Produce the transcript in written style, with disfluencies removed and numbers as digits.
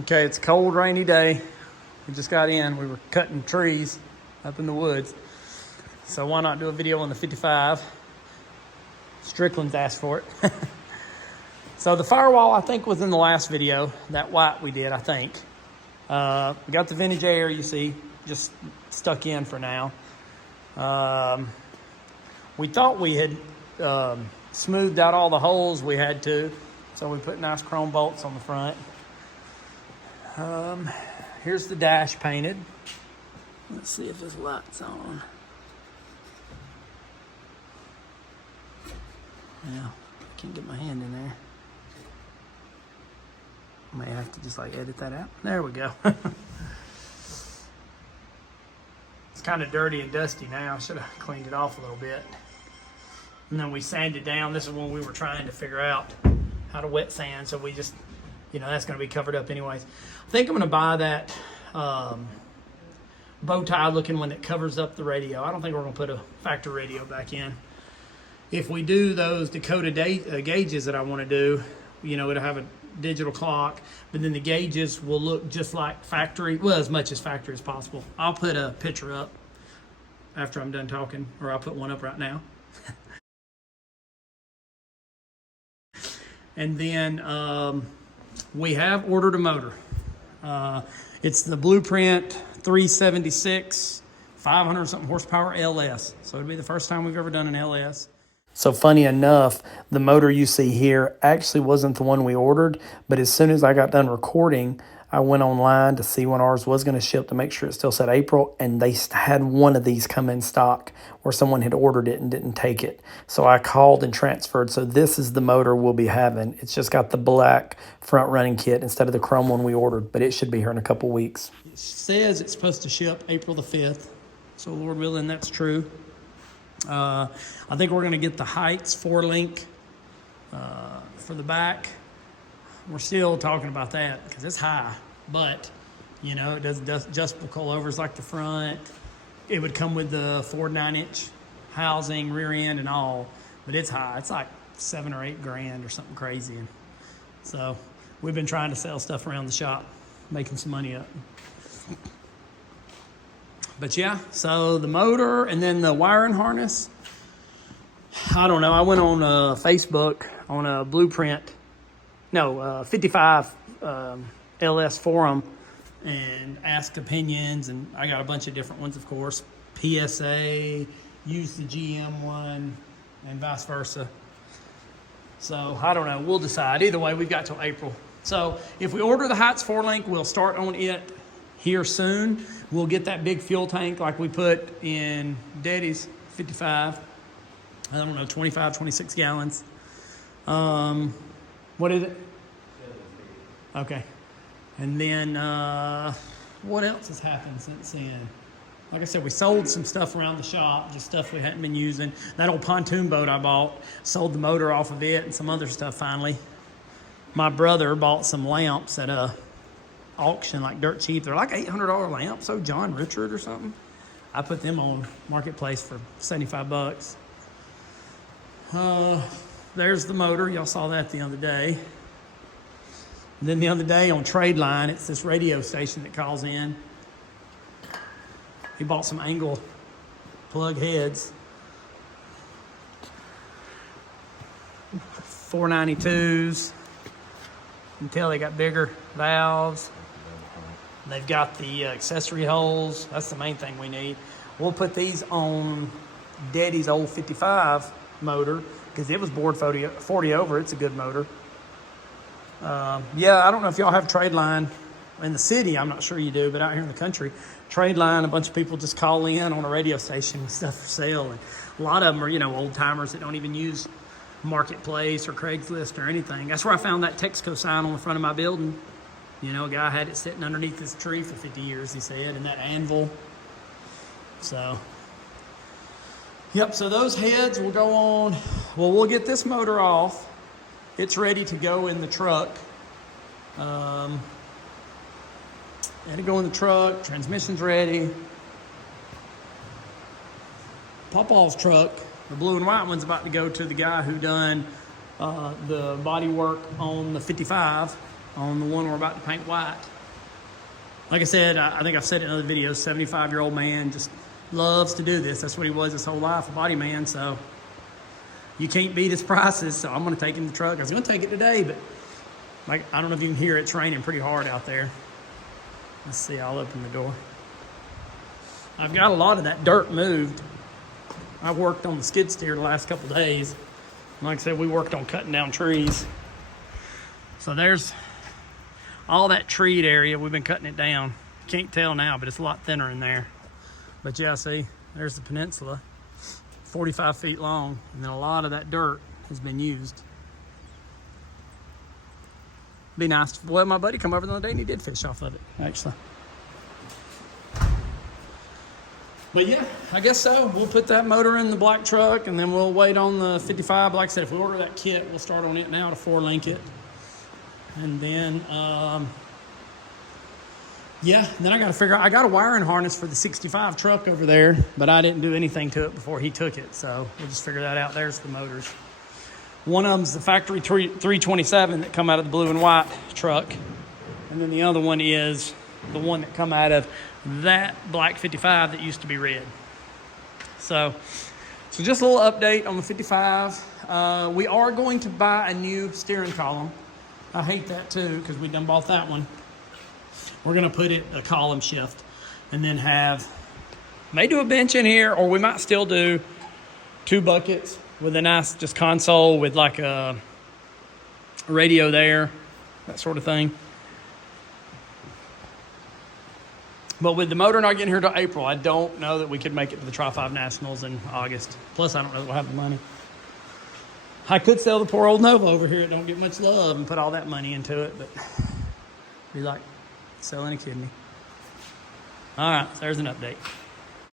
Okay, it's a cold, rainy day. We just got in. We were cutting trees up in the woods. So why not do a video on the 55? Strickland's asked for it. So the firewall, I think, was in the last video. That white we did, I think. We got the vintage air, you see, just stuck in for now. We thought we had smoothed out all the holes we had to. So we put nice chrome bolts on the front. Here's the dash painted. Let's see if this light's on. Yeah, I can't get my hand in there. May have to just like edit that out. There we go. It's kind of dirty and dusty now. I should have cleaned it off a little bit. And then we sanded down. This is when we were trying to figure out how to wet sand. So we just, you know, that's going to be covered up anyways. I think I'm going to buy that bow tie looking one that covers up the radio. I don't think we're going to put a factory radio back in. If we do those Dakota gauges that I want to do, you know, it'll have a digital clock, but then the gauges will look just like factory, well, as much as factory as possible. I'll put a picture up after I'm done talking, or I'll put one up right now. And then we have ordered a motor. It's the BluePrint 376, 500 something horsepower LS. So it'll be the first time we've ever done an LS. So funny enough, the motor you see here actually wasn't the one we ordered, but as soon as I got done recording, I went online to see when ours was going to ship to make sure it still said April, and they had one of these come in stock where someone had ordered it and didn't take it. So I called and transferred. So this is the motor we'll be having. It's just got the black front running kit instead of the chrome one we ordered, but it should be here in a couple weeks. It says it's supposed to ship April the 5th. So Lord willing, that's true. I think we're going to get the Heights 4-link for the back. We're still talking about that because it's high, but you know, it does adjustable coilovers like the front. It would come with the Ford 9-inch housing, rear end and all, but it's high. It's like $7 or $8 grand or something crazy. And so we've been trying to sell stuff around the shop, making some money up. But yeah, so the motor and then the wiring harness, I don't know. I went on Facebook on a BluePrint, 55 LS forum and asked opinions, and I got a bunch of different ones, of course. PSA, use the GM one, and vice versa. So I don't know. We'll decide. Either way, we've got till April. So if we order the Heights 4-link, we'll start on it here soon. We'll get that big fuel tank like we put in Daddy's 55. I don't know, 25, 26 gallons. What is it? Okay. And then what else has happened since then? Like I said, we sold some stuff around the shop, just stuff we hadn't been using. That old pontoon boat I bought, sold the motor off of it and some other stuff finally. My brother bought some lamps at a auction, like dirt cheap. They're like $800 lamps. So John Richard or something. I put them on Marketplace for 75 bucks. There's the motor. Y'all saw that the other day. And then the other day on Trade Line, it's this radio station that calls in. He bought some angle plug heads. 492s. You can tell they got bigger valves. They've got the accessory holes. That's the main thing we need. We'll put these on Daddy's old 55 motor because it was bored 40 over. It's a good motor. Yeah, I don't know if y'all have Trade Line in the city. I'm not sure you do, but out here in the country, Trade Line, a bunch of people just call in on a radio station and stuff for sale. And a lot of them are, you know, old timers that don't even use Marketplace or Craigslist or anything. That's where I found that Texaco sign on the front of my building. You know, a guy had it sitting underneath this tree for 50 years, he said, and that anvil. So, yep, so those heads will go on. Well, we'll get this motor off. It's ready to go in the truck. It'll go in the truck. Transmission's ready. Pawpaw's truck, the blue and white one's about to go to the guy who done the body work on the 55. on the one we're about to paint white. Like I said, I think I've said it in other videos, 75-year-old man just loves to do this. That's what he was his whole life, a body man. So you can't beat his prices. So I'm going to take him the truck. I was going to take it today, but like, I don't know if you can hear it. It's raining pretty hard out there. Let's see, I'll open the door. I've got a lot of that dirt moved. I worked on the skid steer the last couple of days. Like I said, we worked on cutting down trees. So there's all that treed area. We've been cutting it down. Can't tell now, but it's a lot thinner in there. But yeah, see, there's the peninsula, 45 feet long, and then a lot of that dirt has been used. Be nice. Well, my buddy come over the other day and he did fish off of it, actually. But yeah, I guess so. We'll put that motor in the black truck and then we'll wait on the 55. Like I said, if we order that kit, we'll start on it now to 4-link it. And then, yeah, then I got to figure out, I got a wiring harness for the 65 truck over there, but I didn't do anything to it before he took it. So we'll just figure that out. There's the motors. One of them's the factory 327 that come out of the blue and white truck. And then the other one is the one that come out of that black 55 that used to be red. So just a little update on the 55. We are going to buy a new steering column. I hate that too, because we done bought that one. We're gonna put it a column shift and then may do a bench in here, or we might still do 2 buckets with a nice just console with like a radio there, that sort of thing. But with the motor not getting here till April, I don't know that we could make it to the Tri-5 Nationals in August. Plus, I don't know that we'll have the money. I could sell the poor old Nova over here. It don't get much love and put all that money into it, but be like selling a kidney. All right, so there's an update.